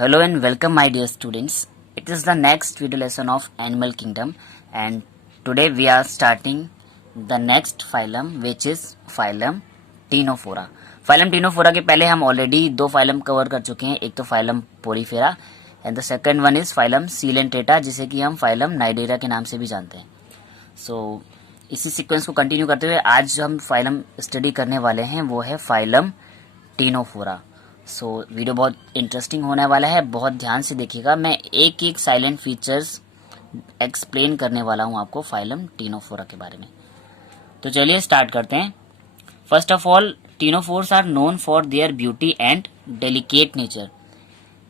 Hello and welcome my dear students. It is the next video lesson of Animal Kingdom and today we are starting the next phylum which is phylum Ctenophora. phylum Ctenophora के पहले हम already दो phylum cover कर चुके हैं. एक तो phylum Porifera and the second one is phylum Coelenterata जिसे कि हम phylum Cnidaria के नाम से भी जानते हैं. So इसी सीक्वेंस को कंटिन्यू करते हुए आज जो हम phylum स्टडी करने वाले हैं वो है phylum Ctenophora. सो वीडियो बहुत इंटरेस्टिंग होने वाला है, बहुत ध्यान से देखिएगा. मैं एक एक साइलेंट फीचर्स एक्सप्लेन करने वाला हूँ आपको फाइलम टीनोफोरा के बारे में. तो चलिए स्टार्ट करते हैं. First of all, ctenophores are known for their beauty and delicate nature.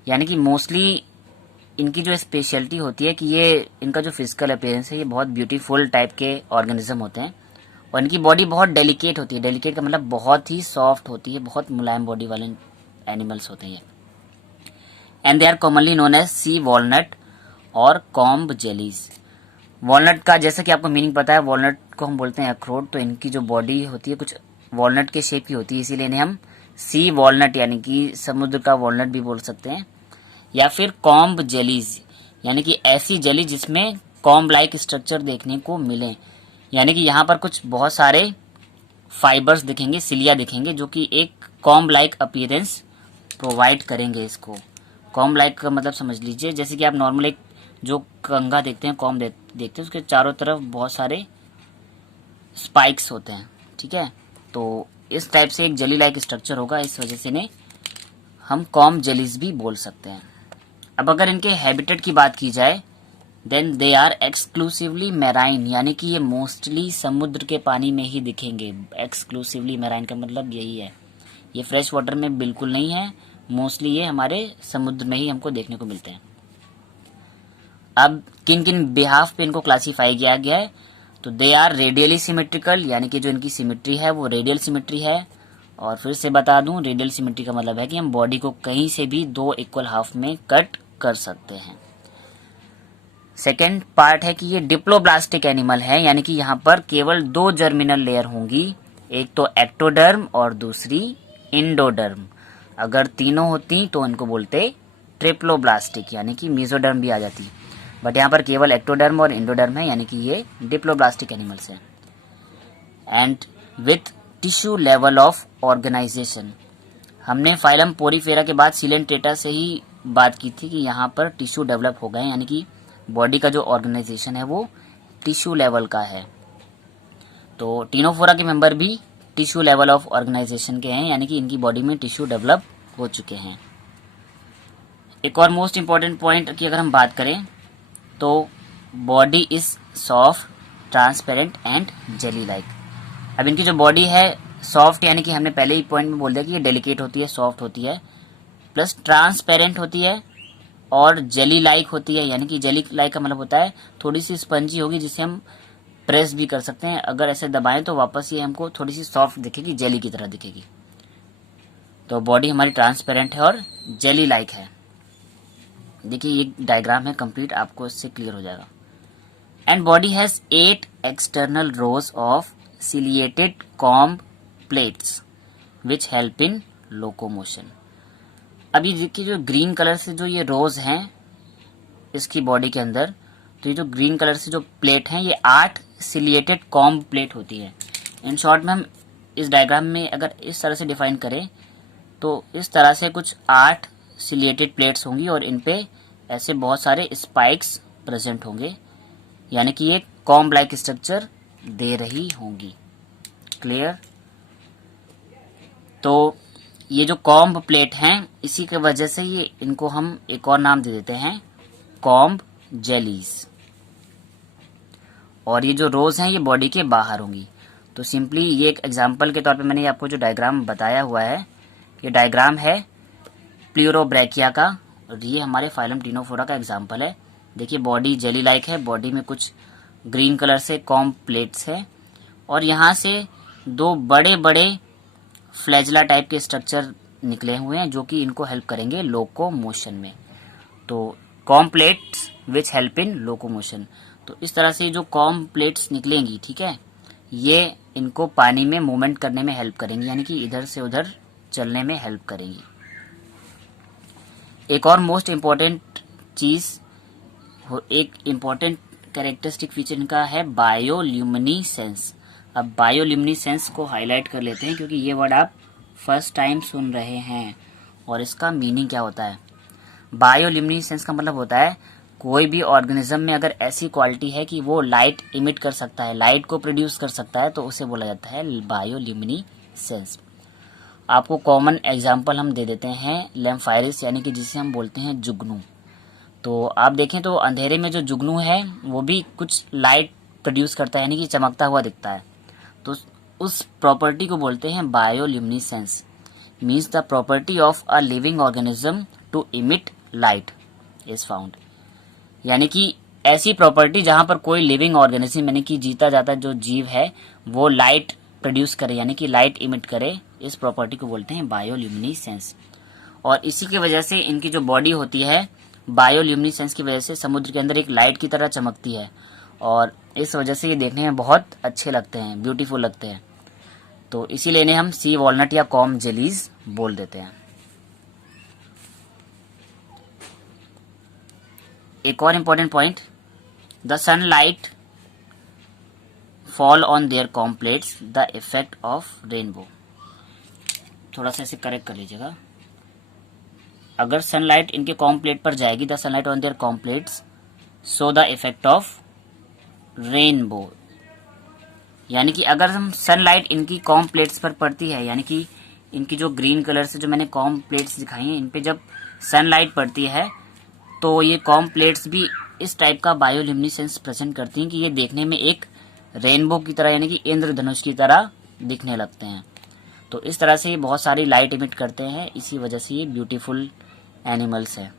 यानी कि मोस्टली इनकी जो स्पेशलिटी होती है कि ये इनका जो फिजिकल अपीयरेंस है ये बहुत ब्यूटीफुल टाइप के ऑर्गेनिज्म होते हैं और इनकी बॉडी बहुत डेलिकेट होती है. डेलिकेट का मतलब बहुत ही सॉफ्ट होती है, बहुत मुलायम बॉडी वाले एनिमल्स होते हैं. And they are commonly known as sea walnut और कॉम्ब जेलीज. वॉलनट का जैसा कि आपको मीनिंग पता है, वॉलनट को हम बोलते हैं अखरोट. तो इनकी जो बॉडी होती है कुछ वॉलनट के शेप की होती है, इसीलिए इन्हें हम सी वॉलनट यानी कि समुद्र का वॉलनट भी बोल सकते हैं. या फिर कॉम्ब जेलीज यानी कि ऐसी जेली जिसमें कॉम्ब लाइक स्ट्रक्चर देखने को मिले. यानी कि यहाँ पर कुछ बहुत सारे फाइबर्स दिखेंगे, सिलिया दिखेंगे जो कि एक कॉम्ब लाइक अपीयरेंस प्रोवाइड करेंगे इसको. कॉम्ब लाइक का मतलब समझ लीजिए जैसे कि आप नॉर्मल एक जो कंघा देखते हैं, कॉम्ब देखते हैं, उसके चारों तरफ बहुत सारे स्पाइक्स होते हैं. ठीक है, तो इस टाइप से एक जेली लाइक स्ट्रक्चर होगा, इस वजह से इन्हें हम कॉम्ब जेलीज भी बोल सकते हैं. अब अगर इनके हैबिटेट की बात की जाए then they are exclusively marine. यानी कि ये मोस्टली समुद्र के पानी में ही दिखेंगे. एक्सक्लूसिवली मैराइन का मतलब यही है, ये फ्रेश वाटर में बिल्कुल नहीं है. मोस्टली ये हमारे समुद्र में ही हमको देखने को मिलते हैं. अब किन किन बिहाफ पे इनको क्लासीफाई किया गया है, तो दे आर रेडियली सिमेट्रिकल. यानी कि जो इनकी सिमेट्री है वो रेडियल सिमेट्री है. और फिर से बता दूं, रेडियल सिमेट्री का मतलब है कि हम बॉडी को कहीं से भी दो इक्वल हाफ में कट कर सकते हैं. सेकेंड पार्ट है कि ये डिप्लोब्लास्टिक एनिमल है. यानी कि यहाँ पर केवल दो जर्मिनल लेयर होंगी, एक तो एक्टोडर्म और दूसरी इंडोडर्म. अगर तीनों होती तो इनको बोलते ट्रिप्लोब्लास्टिक यानी कि मीजोडर्म भी आ जाती. बट यहाँ पर केवल एक्टोडर्म और इंडोडर्म है, यानी कि ये डिप्लोब्लास्टिक एनिमल्स हैं. And with tissue level of organisation. हमने फाइलम पोरीफेरा के बाद सीलेंटेटा से ही बात की थी कि यहाँ पर टिश्यू डेवलप हो गए, यानी कि बॉडी का जो ऑर्गेनाइजेशन है वो टिश्यू लेवल का है. तो टीनोफोरा के मेंबर भी टिश्यू लेवल ऑफ ऑर्गेनाइजेशन के हैं, यानी कि इनकी बॉडी में टिश्यू डेवलप हो चुके हैं. एक और मोस्ट इंपॉर्टेंट पॉइंट की अगर हम बात करें तो body is soft, transparent and jelly like. अब इनकी जो बॉडी है सॉफ्ट, यानी कि हमने पहले ही पॉइंट में बोल दिया कि ये डेलिकेट होती है, सॉफ्ट होती है, प्लस ट्रांसपेरेंट होती है और जेली लाइक होती है. यानी कि जेली लाइक का मतलब होता है थोड़ी सी स्पंजी होगी जिसे हम प्रेस भी कर सकते हैं. अगर ऐसे दबाएं तो वापस ये हमको थोड़ी सी सॉफ्ट दिखेगी, जेली की तरह दिखेगी. तो बॉडी हमारी ट्रांसपेरेंट है और जेली लाइक है. देखिए ये डायग्राम है कंप्लीट, आपको इससे क्लियर हो जाएगा. And body has 8 external rose of ciliated comb plates which help in locomotion. अभी देखिए जो ग्रीन कलर से जो ये रोज हैं इसकी बॉडी के अंदर, तो ये जो ग्रीन कलर से जो प्लेट हैं ये 8 सिलिएटेड कॉम्ब प्लेट होती है. इन शॉर्ट में हम इस डायग्राम में अगर इस तरह से डिफाइन करें तो इस तरह से कुछ 8 सिलिएटेड प्लेट्स होंगी और इन पे ऐसे बहुत सारे स्पाइक्स प्रेजेंट होंगे, यानी कि ये कॉम्ब लाइक स्ट्रक्चर दे रही होंगी. क्लियर? तो ये जो कॉम्ब प्लेट हैं इसी की वजह से ये इनको हम एक और नाम दे देते हैं कॉम्ब जेलीज. और ये जो रोज हैं ये बॉडी के बाहर होंगी. तो सिंपली ये एक एग्जांपल के तौर पे मैंने आपको जो डायग्राम बताया हुआ है, ये डायग्राम है प्ल्यूरोब्रैकिया का और ये हमारे फाइलम टीनोफोरा का एग्जांपल है. देखिए बॉडी जेली लाइक है, बॉडी में कुछ ग्रीन कलर से कॉम्ब प्लेट्स है और यहाँ से दो बड़े बड़े फ्लैजला टाइप के स्ट्रक्चर निकले हुए हैं जो कि इनको हेल्प करेंगे लोकोमोशन में. तो comb plates which help in locomotion. तो इस तरह से जो कॉम्ब प्लेट्स निकलेंगी, ठीक है, ये इनको पानी में मूवमेंट करने में हेल्प करेंगी, यानी कि इधर से उधर चलने में हेल्प करेंगी. एक और मोस्ट इम्पॉर्टेंट चीज, एक इम्पॉर्टेंट कैरेक्टरिस्टिक फीचर इनका है बायोल्यूमिनेसेंस। अब बायोल्यूमिनेसेंस को हाईलाइट कर लेते हैं क्योंकि ये वर्ड आप फर्स्ट टाइम सुन रहे हैं और इसका मीनिंग क्या होता है। बायोल्यूमिनेसेंस का मतलब होता है कोई भी ऑर्गेनिज्म में अगर ऐसी क्वालिटी है कि वो लाइट इमिट कर सकता है, लाइट को प्रोड्यूस कर सकता है, तो उसे बोला जाता है बायोल्यूमिनेसेंस। आपको कॉमन एग्जांपल हम दे देते हैं लैम्फायरिस, यानी कि जिसे हम बोलते हैं जुगनू। तो आप देखें तो अंधेरे में जो जुगनू है वो भी कुछ लाइट प्रोड्यूस करता है, यानी कि चमकता हुआ दिखता है। तो उस प्रॉपर्टी को बोलते हैं bioluminescence. Means the property of a living organism to emit light is found. यानी कि ऐसी प्रॉपर्टी जहां पर कोई लिविंग ऑर्गेनिज्म यानी कि जीता जाता जो जीव है वो लाइट प्रोड्यूस करे, यानी कि लाइट इमिट करे, इस प्रॉपर्टी को बोलते हैं बायोल्यूमिनेसेंस। और इसी की वजह से इनकी जो बॉडी होती है बायोल्यूमिनेसेंस की वजह से समुद्र के अंदर एक लाइट की तरह चमकती है और इस वजह से ये देखने में बहुत अच्छे लगते हैं, ब्यूटीफुल लगते हैं। तो इसीलिए इन्हें हम सी वॉलनट या कॉम जेलीज बोल देते हैं। एक और important point, the sunlight fall on their com plates the effect of rainbow. थोड़ा सा इसे करेक्ट कर लीजिएगा। अगर सनलाइट इनके कॉम प्लेट पर जाएगी, the sunlight on their com plates so the effect of rainbow. यानी कि अगर हम सनलाइट इनकी कॉम प्लेट्स पर पड़ती है, यानी कि इनकी जो ग्रीन कलर से जो मैंने कॉम प्लेट्स दिखाई हैं, इन पे जब सनलाइट पड़ती है तो ये कॉम प्लेट्स भी इस टाइप का बायोल्यूमिनेसेंस प्रेजेंट करती हैं कि ये देखने में एक रेनबो की तरह यानी कि इंद्रधनुष की तरह दिखने लगते हैं। तो इस तरह से ये बहुत सारी लाइट इमिट करते हैं, इसी वजह से ये ब्यूटीफुल एनिमल्स हैं।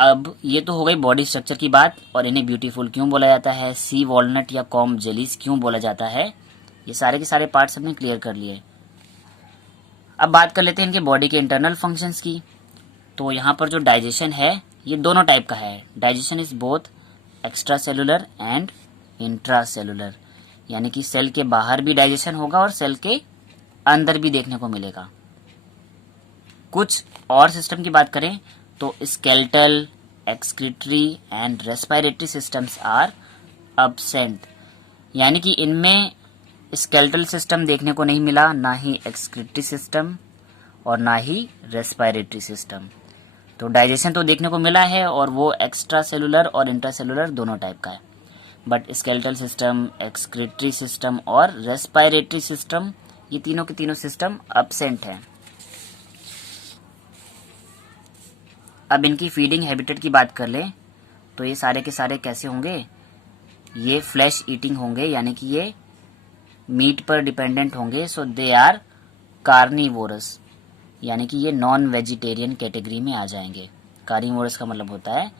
अब ये तो हो गई बॉडी स्ट्रक्चर की बात और इन्हें ब्यूटीफुल क्यों बोला जाता है, सी वॉलनट या कॉम जेलीज क्यों बोला जाता है, ये सारे के सारे पार्ट्स हमने क्लियर कर लिए। अब बात कर लेते हैं इनके बॉडी के इंटरनल फंक्शंस की। तो यहाँ पर जो डाइजेशन है ये दोनों टाइप का है। Digestion is both extra cellular and intra cellular, यानी कि सेल के बाहर भी डाइजेशन होगा और सेल के अंदर भी देखने को मिलेगा। कुछ और सिस्टम की बात करें तो skeletal, excretory and respiratory systems are absent, यानी कि इनमें स्केलेटल सिस्टम देखने को नहीं मिला, ना ही एक्सक्रीटरी सिस्टम और ना ही रेस्पिरेटरी सिस्टम। तो डाइजेशन तो देखने को मिला है और वो एक्स्ट्रा सेलुलर और इंट्रा सेलुलर दोनों टाइप का है, but skeletal system, excretory system और रेस्पिरेटरी सिस्टम ये तीनों के तीनों सिस्टम अब्सेंट हैं। अब इनकी फीडिंग हैबिटेट की बात कर लें तो ये सारे के सारे कैसे होंगे, ये फ्लैश ईटिंग होंगे, यानी कि ये मीट पर डिपेंडेंट होंगे। सो दे आर कार्निवोरस, यानी कि ये नॉन वेजिटेरियन कैटेगरी में आ जाएंगे। कार्निवोरस का मतलब होता है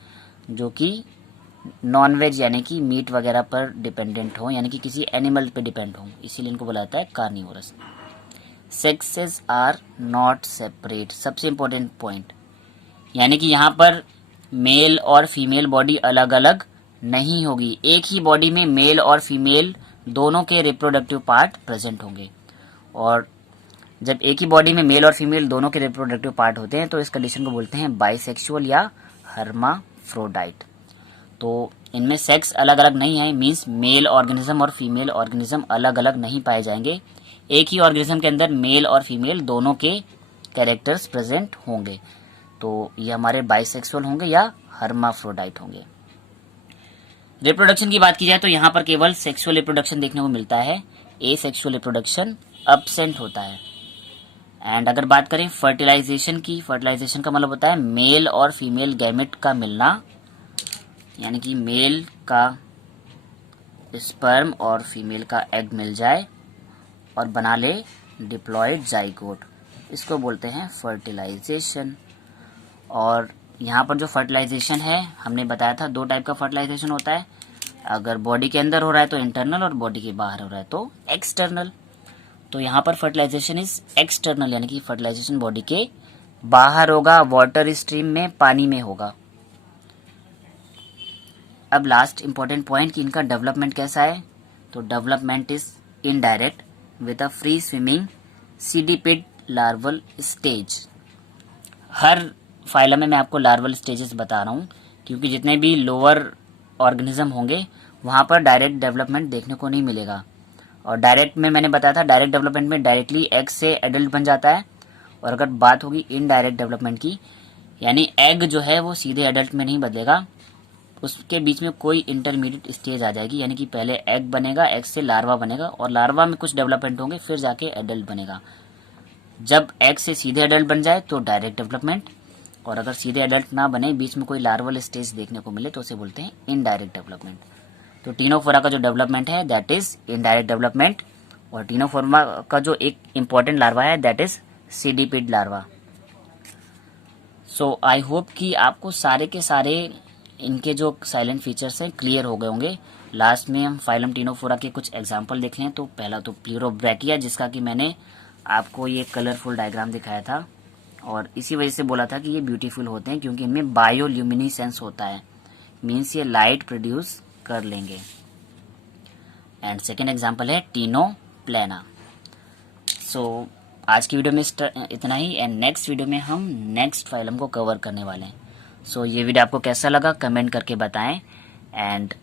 जो कि नॉन वेज यानी कि मीट वगैरह पर डिपेंडेंट हो, यानी कि किसी एनिमल पे डिपेंड हो, इसीलिए इनको बोला जाता है carnivorous. Sexes are not separate, सबसे इंपॉर्टेंट पॉइंट, यानी कि यहाँ पर मेल और फीमेल बॉडी अलग अलग नहीं होगी, एक ही बॉडी में मेल और फीमेल दोनों के रिप्रोडक्टिव पार्ट प्रेजेंट होंगे। और जब एक ही बॉडी में मेल और फीमेल दोनों के रिप्रोडक्टिव पार्ट होते हैं तो इस कंडीशन को बोलते हैं बाइसेक्सुअल या हर्माफ्रोडाइट। तो इनमें सेक्स अलग अलग नहीं है, मींस मेल ऑर्गेनिज्म और फीमेल ऑर्गेनिज्म अलग अलग नहीं पाए जाएंगे, एक ही ऑर्गेनिज्म के अंदर मेल और फीमेल दोनों के कैरेक्टर्स प्रेजेंट होंगे। तो ये हमारे बाइसेक्सुअल होंगे या हर्माफ्रोडाइट होंगे। रिप्रोडक्शन की बात की जाए तो यहाँ पर केवल सेक्सुअल रिप्रोडक्शन देखने को मिलता है, एसेक्सुअल रिप्रोडक्शन अब्सेंट होता है। एंड अगर बात करें फर्टिलाइजेशन की, फर्टिलाइजेशन का मतलब होता है मेल और फीमेल गैमेट का मिलना, यानी कि मेल का स्पर्म और फीमेल का एग मिल जाए और बना ले डिप्लॉयड जाइगोट, इसको बोलते हैं फर्टिलाइजेशन। और यहाँ पर जो फर्टिलाइजेशन है हमने बताया था दो टाइप का फर्टिलाइजेशन होता है, अगर बॉडी के अंदर हो रहा है तो इंटरनल और बॉडी के बाहर हो रहा है तो एक्सटर्नल। तो यहाँ पर फर्टिलाइजेशन इज एक्सटर्नल, यानी कि फर्टिलाइजेशन बॉडी के बाहर होगा, वाटर स्ट्रीम में, पानी में होगा। अब लास्ट इंपॉर्टेंट पॉइंट कि इनका डेवलपमेंट कैसा है, तो development is indirect with a free swimming cydippid larval stage. हर फाइलम में मैं आपको लार्वल स्टेजेस बता रहा हूँ, क्योंकि जितने भी लोअर ऑर्गेनिज्म होंगे वहाँ पर डायरेक्ट डेवलपमेंट देखने को नहीं मिलेगा। और डायरेक्ट में मैंने बताया था, डायरेक्ट डेवलपमेंट में डायरेक्टली एग से एडल्ट बन जाता है। और अगर बात होगी इनडायरेक्ट डेवलपमेंट की, यानी एग जो है वो सीधे एडल्ट में नहीं बदलेगा, उसके बीच में कोई इंटरमीडिएट स्टेज आ जाएगी, यानी कि पहले एग बनेगा, एग से लार्वा बनेगा और लार्वा में कुछ डेवलपमेंट होंगे, फिर जाके एडल्ट बनेगा। जब एग से सीधे एडल्ट बन जाए तो डायरेक्ट डेवलपमेंट, और अगर सीधे एडल्ट ना बने, बीच में कोई लार्वल स्टेज देखने को मिले, तो उसे बोलते हैं इनडायरेक्ट डेवलपमेंट। तो टीनोफोरा का जो डेवलपमेंट है दैट इज इनडायरेक्ट डेवलपमेंट। और टीनोफोरा का जो एक इम्पॉर्टेंट लार्वा है that is cydippid larva. So I hope कि आपको सारे के सारे इनके जो साइलेंट फीचर्स हैं क्लियर हो गए होंगे। लास्ट में हम फाइलम टीनोफोरा के कुछ एग्जाम्पल देख लें। तो पहला तो प्लूरोब्रैकिया, जिसका कि मैंने आपको ये कलरफुल डायग्राम दिखाया था, और इसी वजह से बोला था कि ये ब्यूटीफुल होते हैं क्योंकि इनमें बायोल्यूमिनेसेंस होता है, मीन्स ये लाइट प्रोड्यूस कर लेंगे। एंड सेकेंड एग्जाम्पल है टीनोप्लेना। सो आज की वीडियो में इतना ही, एंड नेक्स्ट वीडियो में हम नेक्स्ट फाइलम को कवर करने वाले हैं। सो ये वीडियो आपको कैसा लगा कमेंट करके बताएं, एंड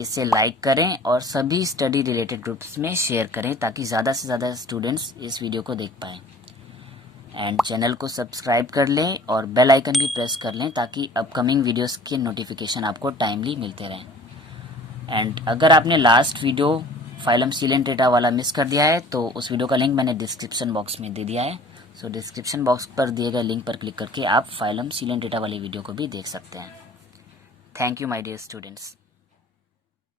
इसे लाइक करें और सभी स्टडी रिलेटेड ग्रुप्स में शेयर करें ताकि ज़्यादा से ज़्यादा स्टूडेंट्स इस वीडियो को देख पाएँ। एंड चैनल को सब्सक्राइब कर लें और बेल आइकन भी प्रेस कर लें ताकि अपकमिंग वीडियोस के नोटिफिकेशन आपको टाइमली मिलते रहें। एंड अगर आपने लास्ट वीडियो फाइलम सीलेंट्रेटा वाला मिस कर दिया है तो उस वीडियो का लिंक मैंने डिस्क्रिप्शन बॉक्स में दे दिया है। सो डिस्क्रिप्शन बॉक्स पर दिए गए लिंक पर क्लिक करके आप फाइलम सीलेंट्रेटा वाली वीडियो को भी देख सकते हैं। Thank you my dear students.